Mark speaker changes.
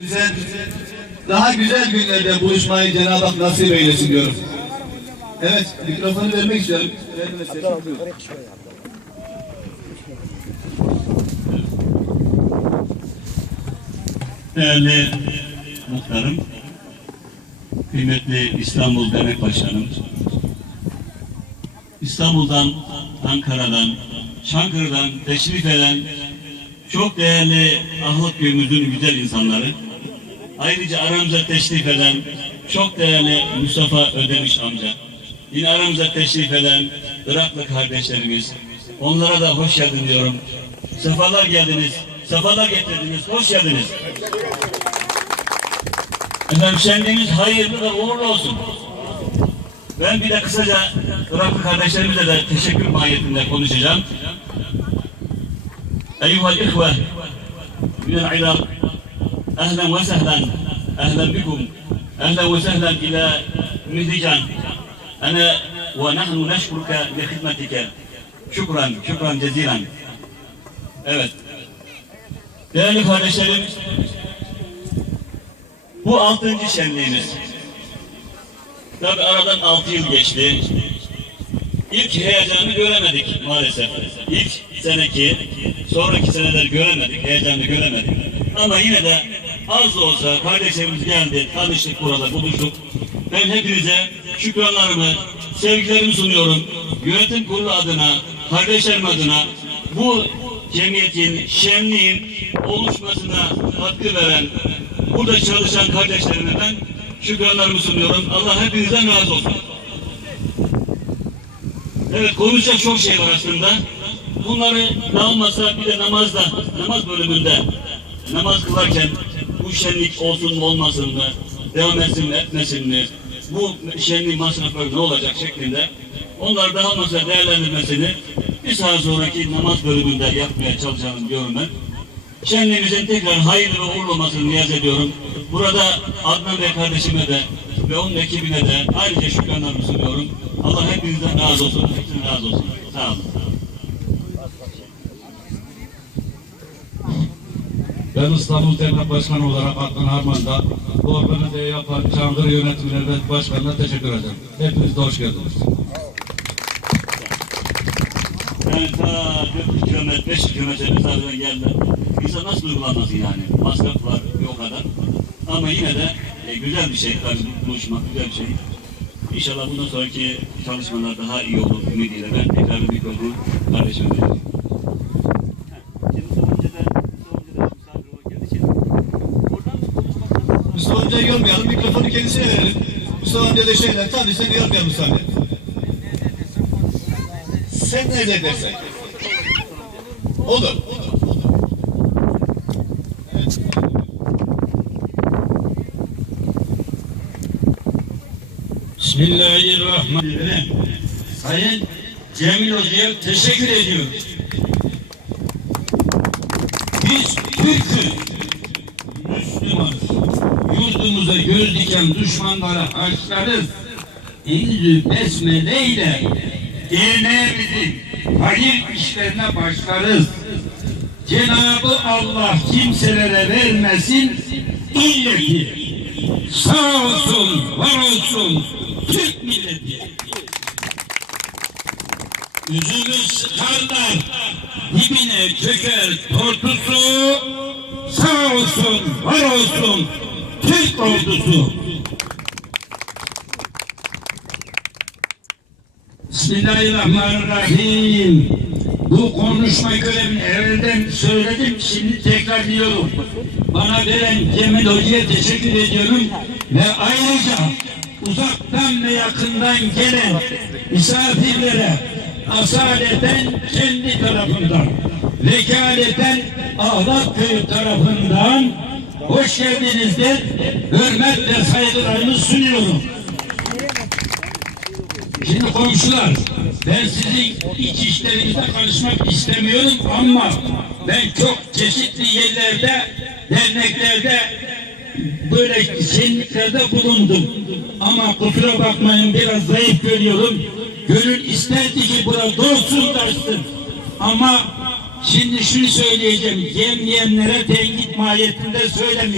Speaker 1: Bize daha güzel günlerde buluşmayı Cenab-ı Hak nasip eylesin diyorum. Evet, mikrofonu vermek istiyorum.
Speaker 2: Değerli muhtarım, kıymetli İstanbul Dernek Başkanım, İstanbul'dan, Ankara'dan, Çankırı'dan teşrif eden çok değerli ahlak köyümüzün güzel insanları, ayrıca aramıza teşrif eden çok değerli Mustafa Ödemiş amca, yine aramıza teşrif eden Iraklı kardeşlerimiz, onlara da hoş geldin diyorum. Sefalar geldiniz, sefalar getirdiniz, hoş geldiniz. Efendim şenliğimiz hayırlı ve uğurlu olsun. Ben bir de kısaca Iraklı kardeşlerimize de teşekkür mahiyetinde konuşacağım. Ehlen ve sehlen ehlen bikum ehlen ve sehlen ila Mihdican Ana ve nahnu neşkuruke li hizmetike şükran, şükran cezilen Evet Değerli kardeşlerim bu altıncı şenliğimiz. Tabi aradan altı yıl geçti. İlk heyecanı göremedik maalesef. İlk seneki, sonraki seneler göremedik, heyecanı göremedik. Ama yine de az da olsa kardeşlerimiz geldi, tanıştık burada, buluştuk. Ben hepinize şükranlarımı, sevgilerimi sunuyorum. Yönetim kurulu adına, kardeşlerim adına bu cemiyetin, şenliğin oluşmasına katkı veren, burada çalışan kardeşlerime ben şükranlarımı sunuyorum. Allah hepinizden razı olsun. Evet konuşacak çok şey var aslında. Bunları dağılmasa bir de namazda, namaz bölümünde namaz kılarken bu şenlik olsun mu olmasın mı, devam etsin mi etmesin mi, bu şenlik masrafları ne olacak şeklinde onları dağılmasa değerlendirmesini bir saat sonraki namaz bölümünde yapmaya çalışalım diyorum ben. Şenliğimizin tekrar hayırlı ve uğurlu olmasını niyaz ediyorum. Burada Adnan Bey kardeşime de ve onun ekibine de ayrıca şükranlarımı sunuyorum. Allah hepinizden razı olsun, hepinizden razı olsun. Sağ olun.
Speaker 3: Ben İstanbul Dernek Başkanı olarak Adnan Harman'da bu organizeyi yapan Çankırı Yönetimine ve Başkanı'na teşekkür ederim. Hepiniz de hoş geldiniz.
Speaker 2: Yani ta 400 kilometre, 500 kilometre mesafeden geldiler. İnsan nasıl duygulanmasın yani? Masraf var o kadar. Ama yine de e, güzel bir şey. Tabii buluşmak güzel bir şey. İnşallah bundan sonraki çalışmalar daha iyi olur ümidiyle. Ben tekrar bir mikrofonu kardeşime veriyorum. Konuşmak
Speaker 1: Mustafa amcayı yormayalım, mikrofonu kendisine verelim. Mustafa amca da şeyler, tabii seni yormayalım Mustafa amca. Sen nerede dersen. Olur.
Speaker 3: Bismillahirrahmanirrahim. Sayın Cemil Hoca'ya teşekkür ediyorum. Biz Türk'üz. Müslümanız. Yurdumuza göz diken düşmanlara harçlarız. İngilizce besmeleyle derneğimizin hayır işlerine başlarız. Cenabı Allah kimselere vermesin illeti. Sağ olsun, var olsun Türk milleti. Üzümü sıkarlar, dibine çöker tortusu. Sağ olsun, var olsun Türk ordusu. Bismillahirrahmanirrahim. Bu konuşma görevini evvelden söyledim, şimdi tekrar diyorum. Bana veren Cemil Hoca'ya teşekkür ediyorum ve ayrıca uzaktan ve yakından gelen misafirlere asaleten kendi tarafından, vekaleten Ahlak Köyü tarafından hoş geldiniz der, hürmet ve saygılarımı sunuyorum. Şimdi komşular, ben sizin iç işlerinize karışmak istemiyorum ama ben çok çeşitli yerlerde, derneklerde, böyle şenliklerde bulundum. Ama kusura bakmayın biraz zayıf görüyorum. Gönül isterdi ki burada dolsun taşsın. Ama şimdi şunu söyleyeceğim, gelmeyenlere tenkit mahiyetinde söylemiyorum.